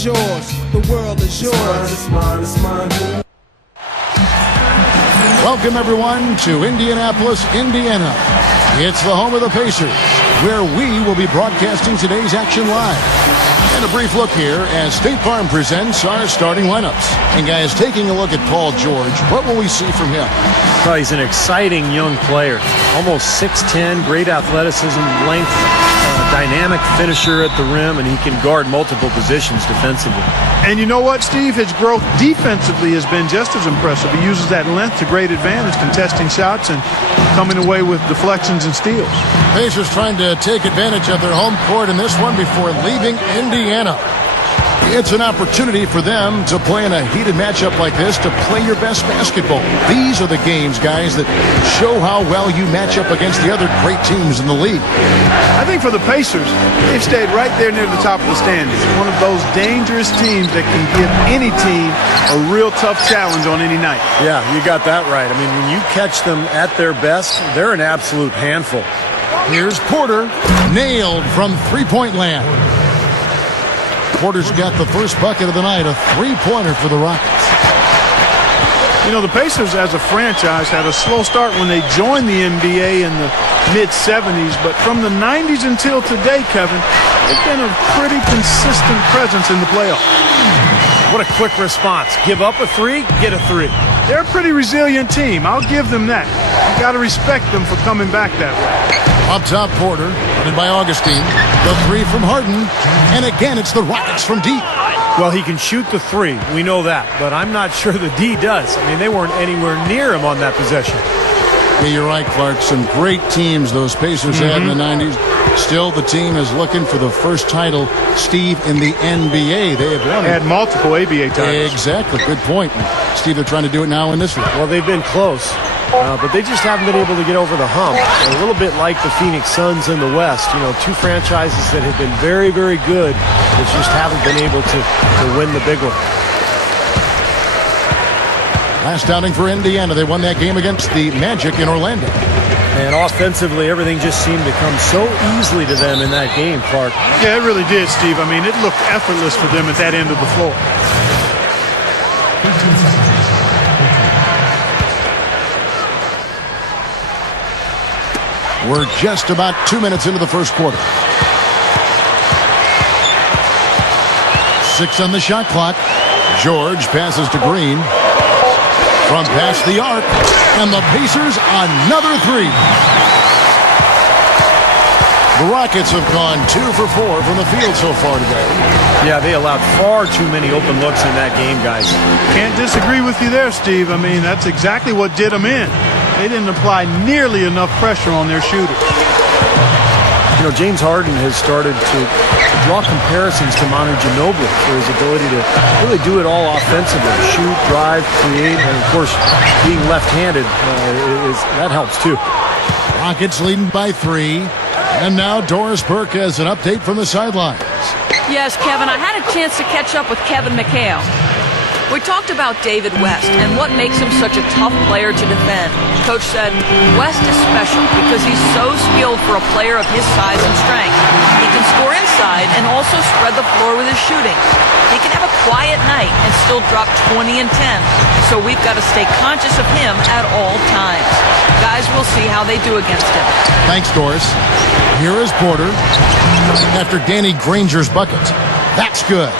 is yours. The world is yours. Welcome, everyone, to Indianapolis, Indiana. It's the home of the Pacers, where we will be broadcasting today's action live. And a brief look here as State Farm presents our starting lineups. And guys, taking a look at Paul George, what will we see from him? Well, he's an exciting young player. Almost 6'10", great athleticism, length, dynamic finisher at the rim, and he can guard multiple positions defensively. And you know what, Steve? His growth defensively has been just as impressive. He uses that length to great advantage, contesting shots and coming away with deflections and steals. Pacers trying to take advantage of their home court in this one before leaving Indiana. It's an opportunity for them to play in a heated matchup like this, to play your best basketball. These are the games, guys, that show how well you match up against the other great teams in the league. I think for the Pacers, they've stayed right there near the top of the standings. One of those dangerous teams that can give any team a real tough challenge on any night. Yeah, you got that right. I mean, when you catch them at their best, they're an absolute handful. Here's Porter, nailed from three-point land. Porter's got the first bucket of the night, a three-pointer for the Rockets. You know, the Pacers as a franchise had a slow start when they joined the NBA in the mid-'70s, but from the 90s until today, Kevin, they've been a pretty consistent presence in the playoffs. What a quick response. Give up a three, get a three. They're a pretty resilient team. I'll give them that. You got to respect them for coming back that way. Up top, Porter, running by Auguston. The three from Harden. And again, it's the Rockets from deep. Well, he can shoot the three. We know that. But I'm not sure the D does. I mean, they weren't anywhere near him on that possession. Yeah, you're right, Clark. Some great teams those Pacers had in the 90s. Still, the team is looking for the first title, Steve, in the NBA. They have won. Had multiple ABA titles. Exactly. Good point. Steve, they're trying to do it now in this one. Well, they've been close. But they just haven't been able to get over the hump. A little bit like the Phoenix Suns in the West. You know, two franchises that have been very, very good, but just haven't been able to win the big one. Last outing for Indiana. They won that game against the Magic in Orlando. And offensively, everything just seemed to come so easily to them in that game, Clark. Yeah, it really did, Steve. I mean, it looked effortless for them at that end of the floor. We're just about 2 minutes into the first quarter. 6 on the shot clock. George passes to Green. From past the arc. And the Pacers, another three. The Rockets have gone 2 for 4 from the field so far today. Yeah, they allowed far too many open looks in that game, guys. Can't disagree with you there, Steve. I mean, that's exactly what did them in. They didn't apply nearly enough pressure on their shooters. You know, James Harden has started to draw comparisons to Manu Ginobili for his ability to really do it all offensively. Shoot, drive, create, and of course, being left-handed, that helps too. Rockets leading by 3. And now Doris Burke has an update from the sidelines. Yes, Kevin, I had a chance to catch up with Kevin McHale. We talked about David West and what makes him such a tough player to defend. Coach said, West is special because he's so skilled for a player of his size and strength. He can score inside and also spread the floor with his shooting. He can have a quiet night and still drop 20 and 10. So we've got to stay conscious of him at all times. Guys, we'll see how they do against him. Thanks, Doris. Here is Porter after Danny Granger's bucket. That's good.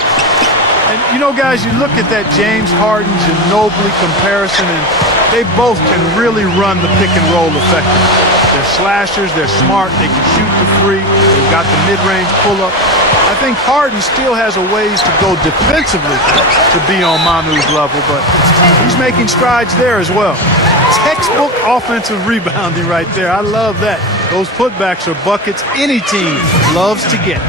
And, you know, guys, you look at that James Harden-Ginobili comparison, and they both can really run the pick and roll effectively. They're slashers. They're smart. They can shoot the three. They've got the mid-range pull-up. I think Harden still has a ways to go defensively to be on Manu's level, but he's making strides there as well. Textbook offensive rebounding right there. I love that. Those putbacks are buckets any team loves to get.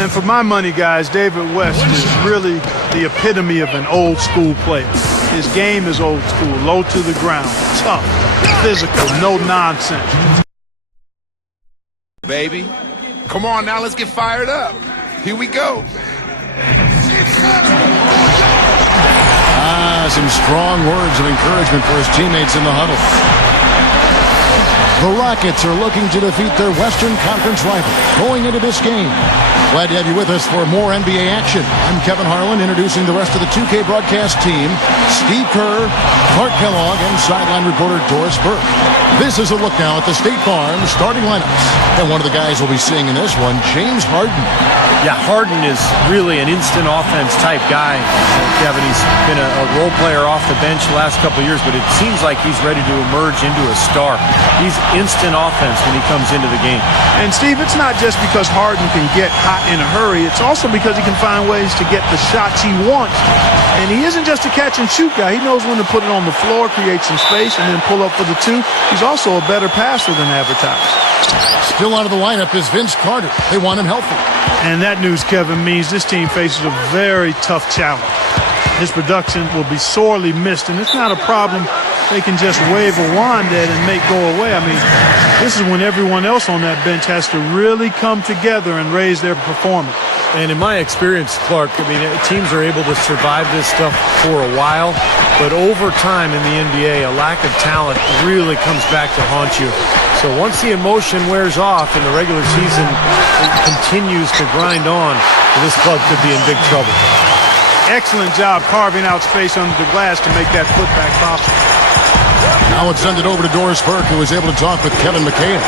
And for my money, guys, David West is really the epitome of an old-school player. His game is old school, low to the ground, tough, physical, no nonsense. Baby, come on now, let's get fired up. Here we go. Some strong words of encouragement for his teammates in the huddle. The Rockets are looking to defeat their Western Conference rival going into this game. Glad to have you with us for more NBA action. I'm Kevin Harlan, introducing the rest of the 2K broadcast team. Steve Kerr, Clark Kellogg, and sideline reporter Doris Burke. This is a look now at the State Farm starting lineups. And one of the guys we'll be seeing in this one, James Harden. Yeah, Harden is really an instant offense type guy, Kevin. He's been a role player off the bench the last couple of years, but it seems like he's ready to emerge into a star. He's instant offense when he comes into the game. And, Steve, it's not just because Harden can get hot in a hurry. It's also because he can find ways to get the shots he wants. And he isn't just a catch-and-shoot guy. He knows when to put it on the floor, create some space, and then pull up for the two. He's also a better passer than advertised. Still out of the lineup is Vince Carter. They want him healthy. And that news, Kevin, means this team faces a very tough challenge. His production will be sorely missed, and it's not a problem they can just wave a wand at and make go away. I mean, this is when everyone else on that bench has to really come together and raise their performance. And in my experience, Clark, I mean, teams are able to survive this stuff for a while, but over time in the NBA, a lack of talent really comes back to haunt you. So once the emotion wears off and the regular season continues to grind on, this club could be in big trouble. Excellent job carving out space under the glass to make that putback possible. Now let's send it over to Doris Burke, who was able to talk with Kevin McHale.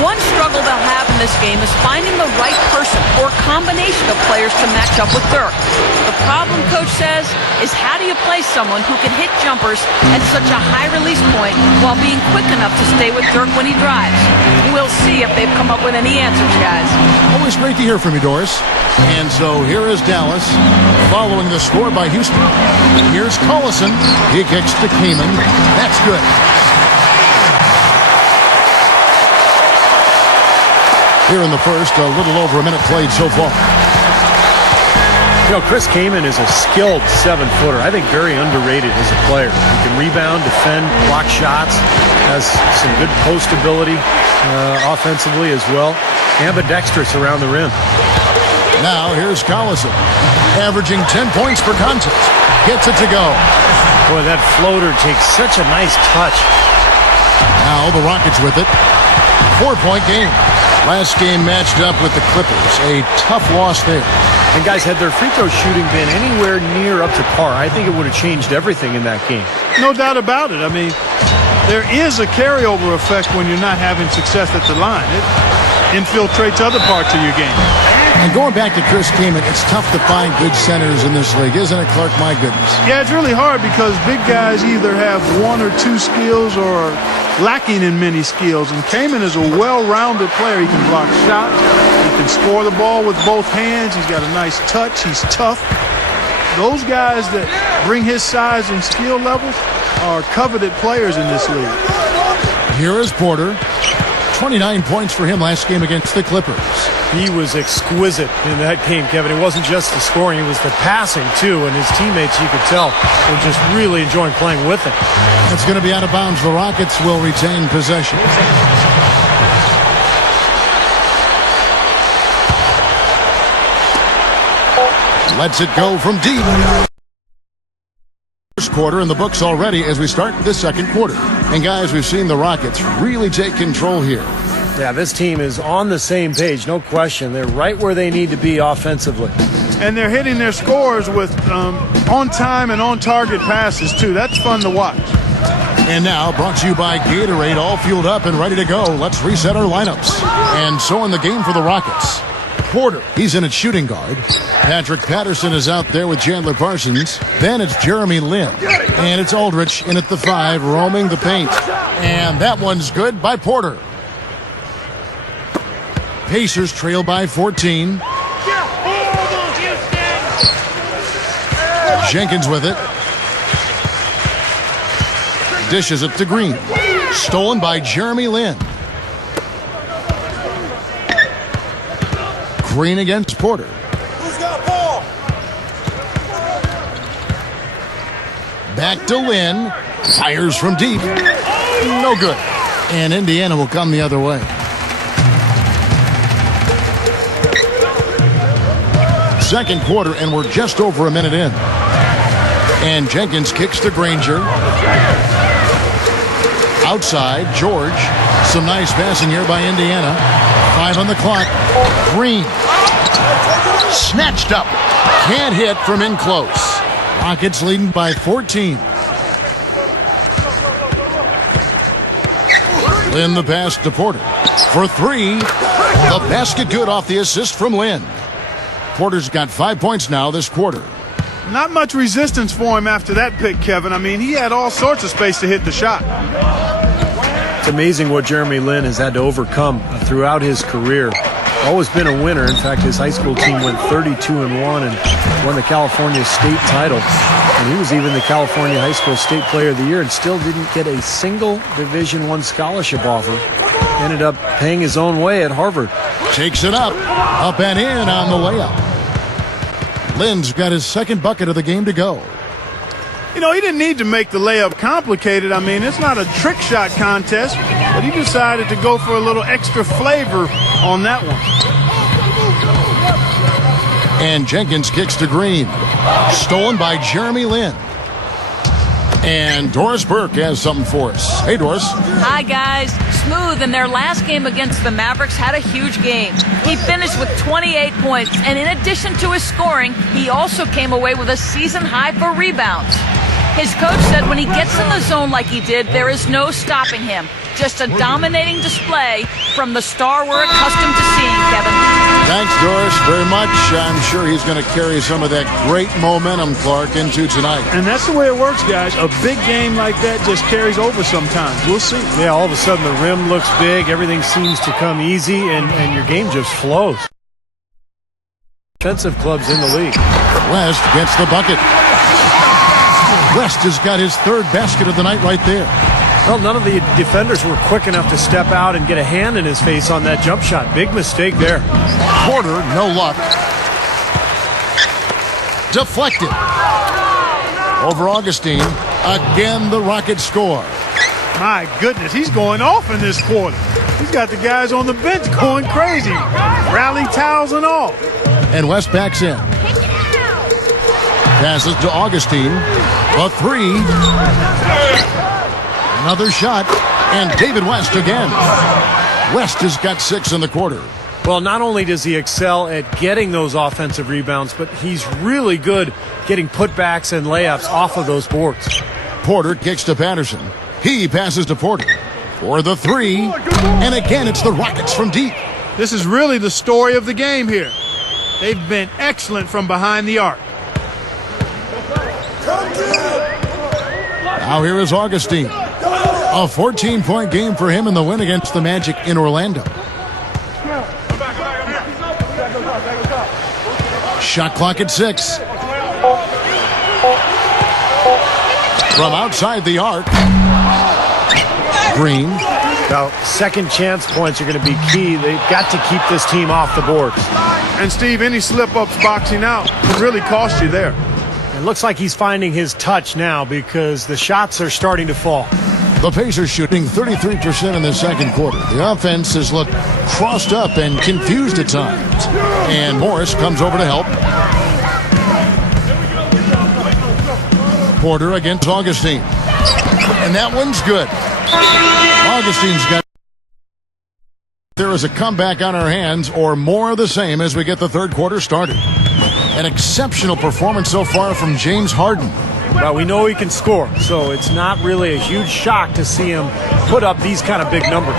One struggle they'll have in this game is finding the right person or combination of players to match up with Dirk. The problem, Coach says, is how do you play someone who can hit jumpers at such a high release point while being quick enough to stay with Dirk when he drives? We'll see if they've come up with any answers, guys. Always great to hear from you, Doris. And so here is Dallas, following the score by Houston. Here's Collison. He kicks to Kaman. That's good. Here in the first, a little over a minute played so far. You know, Chris Kaman is a skilled 7-footer. I think very underrated as a player. He can rebound, defend, block shots, has some good post ability offensively as well. Ambidextrous around the rim. Now here's Collison, averaging 10 points per contest. Gets it to go. Boy, that floater takes such a nice touch. Now the Rockets with it. 4-point game. Last game matched up with the Clippers. A tough loss there. And guys, had their free throw shooting been anywhere near up to par, I think it would have changed everything in that game. No doubt about it. I mean, there is a carryover effect when you're not having success at the line. It infiltrates other parts of your game. And going back to Chris Kaman, it's tough to find good centers in this league, isn't it, Clark? My goodness. Yeah, it's really hard because big guys either have one or two skills or lacking in many skills. And Kaman is a well-rounded player. He can block shots. He can score the ball with both hands. He's got a nice touch. He's tough. Those guys that bring his size and skill levels are coveted players in this league. Here is Porter. 29 points for him last game against the Clippers. He was exquisite in that game, Kevin. It wasn't just the scoring, it was the passing, too. And his teammates, you could tell, were just really enjoying playing with him. It's going to be out of bounds. The Rockets will retain possession. Lets it go from deep. First quarter in the books already as we start the second quarter. And guys, we've seen the Rockets really take control here. Yeah, this team is on the same page, no question. They're right where they need to be offensively. And they're hitting their scores with on-time and on-target passes, too. That's fun to watch. And now, brought to you by Gatorade, all fueled up and ready to go. Let's reset our lineups. And so in the game for the Rockets, Porter, he's in at shooting guard. Patrick Patterson is out there with Chandler Parsons. Then it's Jeremy Lin. And it's Aldridge in at the 5, roaming the paint. And that one's good by Porter. Pacers trail by 14. Jenkins with it. Dishes it to Green. Stolen by Jeremy Lin. Green against Porter. Who's got ball? Back to Lin. Fires from deep. No good. And Indiana will come the other way. Second quarter, and we're just over a minute in. And Jenkins kicks to Granger. Outside, George. Some nice passing here by Indiana. 5 on the clock. Green. Snatched up. Can't hit from in close. Rockets leading by 14. Lynn the pass to Porter. For three. The basket good off the assist from Lynn. Porter's got 5 points now this quarter. Not much resistance for him after that pick, Kevin. I mean, he had all sorts of space to hit the shot. It's amazing what Jeremy Lin has had to overcome throughout his career. Always been a winner. In fact, his high school team went 32-1 and won the California state title. And he was even the California High School State Player of the Year and still didn't get a single Division I scholarship offer. Ended up paying his own way at Harvard. Takes it up and in on the layup. Lynn's got his second bucket of the game to go. You know, he didn't need to make the layup complicated. I mean, it's not a trick shot contest, but he decided to go for a little extra flavor on that one. And Jenkins kicks to Green. Stolen by Jeremy Lin. And Doris Burke has something for us. Hey, Doris. Hi, guys. Smooth in their last game against the Mavericks had a huge game. He finished with 28 points, and in addition to his scoring, he also came away with a season high for rebounds. His coach said when he gets in the zone like he did, there is no stopping him. Just a dominating display from the star we're accustomed to seeing, Kevin. Thanks, Doris, very much. I'm sure he's going to carry some of that great momentum, Clark, into tonight. And that's the way it works, guys. A big game like that just carries over sometimes. We'll see. Yeah, all of a sudden the rim looks big. Everything seems to come easy, and your game just flows. Defensive clubs in the league. West gets the bucket. West has got his third basket of the night right there. Well, none of the defenders were quick enough to step out and get a hand in his face on that jump shot. Big mistake there. Porter, no luck. Deflected. Over Augustine. Again, the Rockets score. My goodness, he's going off in this quarter. He's got the guys on the bench going crazy. Rally towels and all. And West backs in. Passes to Augustine. A three. Another shot. And David West again. West has got 6 in the quarter. Well, not only does he excel at getting those offensive rebounds, but he's really good getting putbacks and layups off of those boards. Porter kicks to Patterson. He passes to Porter for the three. And again, it's the Rockets from deep. This is really the story of the game here. They've been excellent from behind the arc. Now here is Augustine. A 14-point game for him in the win against the Magic in Orlando. Shot clock at 6. From outside the arc. Green. Now, second chance points are going to be key. They've got to keep this team off the boards. And Steve, any slip-ups boxing out can really cost you there. It looks like he's finding his touch now because the shots are starting to fall. The Pacers shooting 33% in the second quarter. The offense has looked crossed up and confused at times. And Morris comes over to help. Porter against Augustine. And that one's good. Augustine's got... There is a comeback on our hands, or more of the same as we get the third quarter started. An exceptional performance so far from James Harden. Well, we know he can score, so it's not really a huge shock to see him put up these kind of big numbers.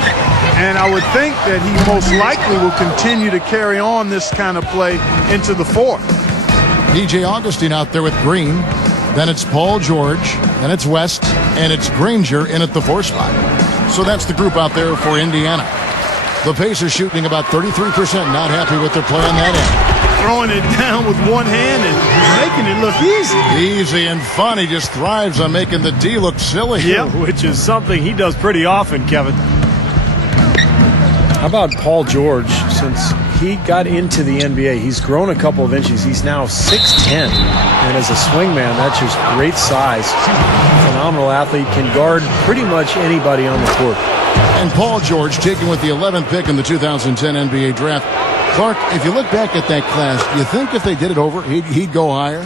And I would think that he most likely will continue to carry on this kind of play into the fourth. DJ Augustine out there with Green. Then it's Paul George. Then it's West. And it's Granger in at the 4 spot. So that's the group out there for Indiana. The Pacers shooting about 33%. Not happy with their play on that end. Throwing it down with one hand and making it look easy. Easy and fun. He just thrives on making the D look silly. Yeah, which is something he does pretty often, Kevin. How about Paul George? Since he got into the NBA, he's grown a couple of inches. He's now 6'10". And as a swingman, that's just great size. Phenomenal athlete, can guard pretty much anybody on the court. And Paul George taken with the 11th pick in the 2010 NBA draft. Clark, if you look back at that class, you think if they did it over, he'd go higher?